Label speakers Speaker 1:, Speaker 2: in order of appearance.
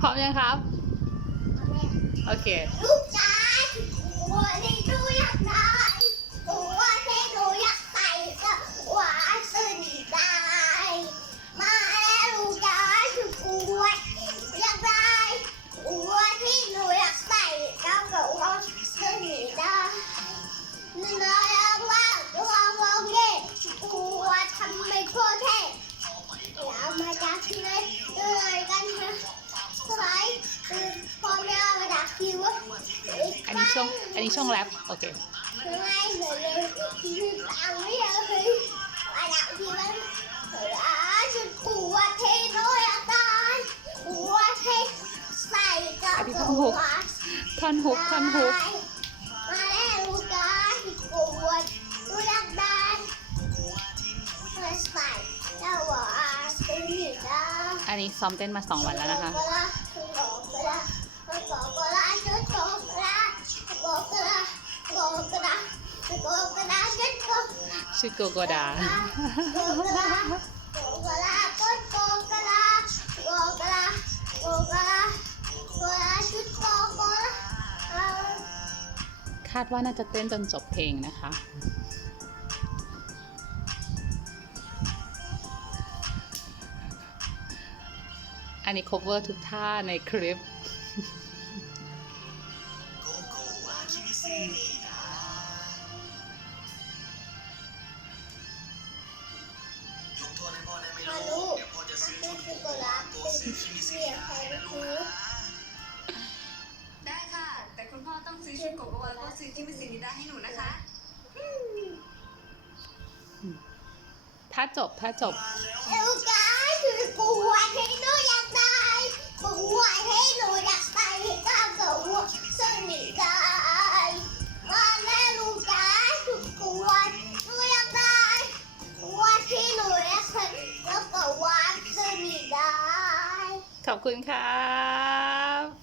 Speaker 1: พร้อมยังครับ โอเค
Speaker 2: ลูกจ๋าตัวที่หนูอยากได้
Speaker 1: ช่วงอันนี้ช่วงแรปโอเค
Speaker 2: ไม่เหมือนเลยที่ตังไม่เลยมาจากที่มันอาฉันกลัวเทโนยาตายกลัวเทใส่กับ
Speaker 1: อันนี้ท่อนฮุกท่อนฮุกท่อนฮุก
Speaker 2: มาแล้วกาที่กลัวดูอยากได้ใส่แล้วว่าตื่นได้
Speaker 1: อันนี้ซ้อมเต้นมาสองวันแล้วนะคะ ชื่อโกโกดา คาดว่าน่าจะเต้นจนจบเพลงนะคะอันนี้ cover ทุกท่าในคลิป
Speaker 2: มาลูกนี่คือตัวรักเป็นเสียงใครไม่รู้
Speaker 3: ได้ค่ะ แต่คุณพ่อต้องซื้อชุดโกโกวาแล้วก็ซื้อที่มิสซินิดาให้หนูนะคะ
Speaker 1: ถ้าจบถ้าจบ
Speaker 2: เอวกาคือกลัวให้
Speaker 1: ขอบคุณครับ